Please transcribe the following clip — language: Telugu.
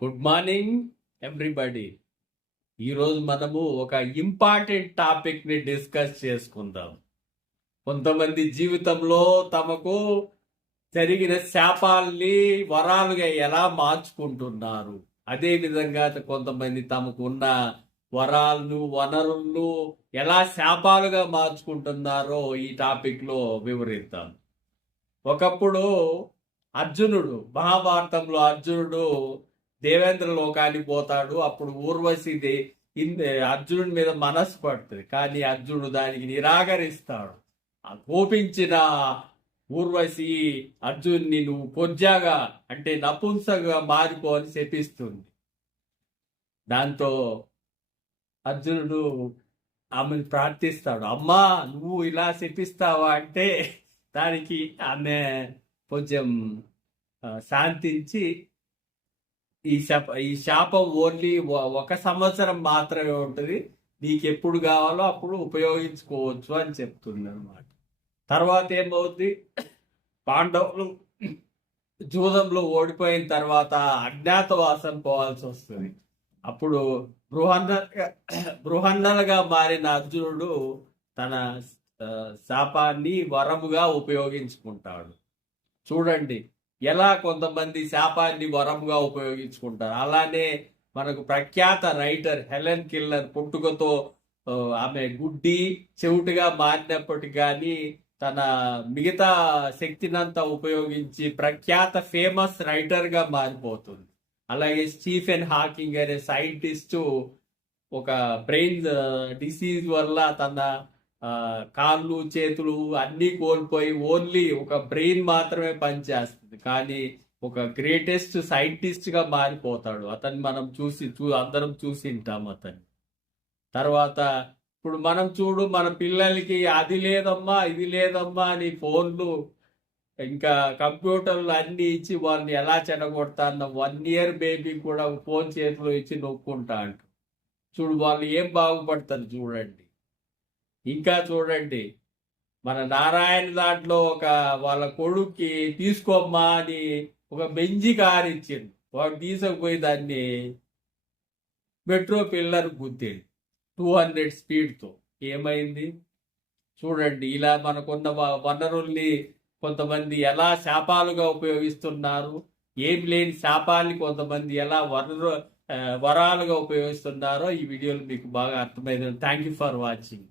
Good morning everybody. ఈరోజు మనము ఒక ఇంపార్టెంట్ టాపిక్ని డిస్కస్ చేసుకుందాం. కొంతమంది జీవితంలో తమకు జరిగిన శాపాల్ని వరాలుగా ఎలా మార్చుకుంటున్నారు, అదేవిధంగా కొంతమంది తమకు ఉన్న వరాలను వనరులను ఎలా శాపాలుగా మార్చుకుంటున్నారో ఈ టాపిక్లో వివరిద్దాం. ఒకప్పుడు అర్జునుడు, మహాభారతంలో అర్జునుడు దేవేంద్ర లోకానికి పోతాడు. అప్పుడు ఊర్వశి అర్జునుడి మీద మనసు పడుతుంది, కానీ అర్జునుడు దానికి నిరాకరిస్తాడు. ఆ కోపించిన ఊర్వశి అర్జున్ని నువ్వు కొజ్జాగా అంటే నపుంసగా మారిపో అని శపిస్తుంది. దాంతో అర్జునుడు ఆమెను ప్రార్థిస్తాడు, అమ్మా నువ్వు ఇలా శపిస్తావా అంటే దానికి ఆమె కొంచెం శాంతించి ఈ శాపం ఓన్లీ 1 సంవత్సరం మాత్రమే ఉంటుంది, నీకు ఎప్పుడు కావాలో అప్పుడు ఉపయోగించుకోవచ్చు అని చెప్తుంది అనమాట. తర్వాత ఏమవుతుంది, పాండవులు జూదంలో ఓడిపోయిన తర్వాత అజ్ఞాతవాసం పోవాల్సి వస్తుంది. అప్పుడు బృహన్నలుగా మారిన అర్జునుడు తన శాపాన్ని వరముగా ఉపయోగించుకుంటాడు. చూడండి ఎలా కొంతమంది శాపాన్ని వరముగా ఉపయోగించుకుంటారు. అలానే మనకు ప్రఖ్యాత రైటర్ హెలెన్ కెల్లర్ పుట్టుకతో ఆమె గుడ్డి చెవుటుగా మారినప్పటికీ కానీ తన మిగతా శక్తినంతా ఉపయోగించి ప్రఖ్యాత ఫేమస్ రైటర్గా మారిపోతుంది. అలాగే స్టీఫెన్ హాకింగ్ అనే సైంటిస్టు ఒక బ్రెయిన్ డిసీజ్ వల్ల తన కాళ్ళు చేతులు అన్నీ కోల్పోయి ఓన్లీ ఒక బ్రెయిన్ మాత్రమే పనిచేస్తుంది, కానీ ఒక గ్రేటెస్ట్ సైంటిస్ట్ గా మారిపోతాడు. అతన్ని మనం అందరం చూసి ఉంటాం అతన్ని. తర్వాత ఇప్పుడు మనం చూడు, మన పిల్లలకి అది లేదమ్మా ఇది లేదమ్మా అని ఫోన్లు ఇంకా కంప్యూటర్లు అన్ని ఇచ్చి వాళ్ళని ఎలా చెడగొడతాన్న 1 year బేబీ కూడా ఫోన్ చేతిలో ఇచ్చి నొక్కుంటా అంట. చూడు వాళ్ళు ఏం బాగుపడతారు చూడండి. ఇంకా చూడండి, మన నారాయణ దాంట్లో వాళ్ళ కొడుక్కి తీసుకోమ్మా అని ఒక బెంజి కారు ఇచ్చింది. వాడు తీసుకుపోయి దాన్ని మెట్రో పిల్లర్ గుద్దాడు 200 స్పీడ్తో. ఏమైంది చూడండి. ఇలా మనకున్న వనరుల్ని కొంతమంది ఎలా శాపాలుగా ఉపయోగిస్తున్నారు, ఏం లేని శాపాల్ని కొంతమంది ఎలా వరాలుగా ఉపయోగిస్తున్నారో ఈ వీడియోలు మీకు బాగా అర్థమైంది. Thank you for watching.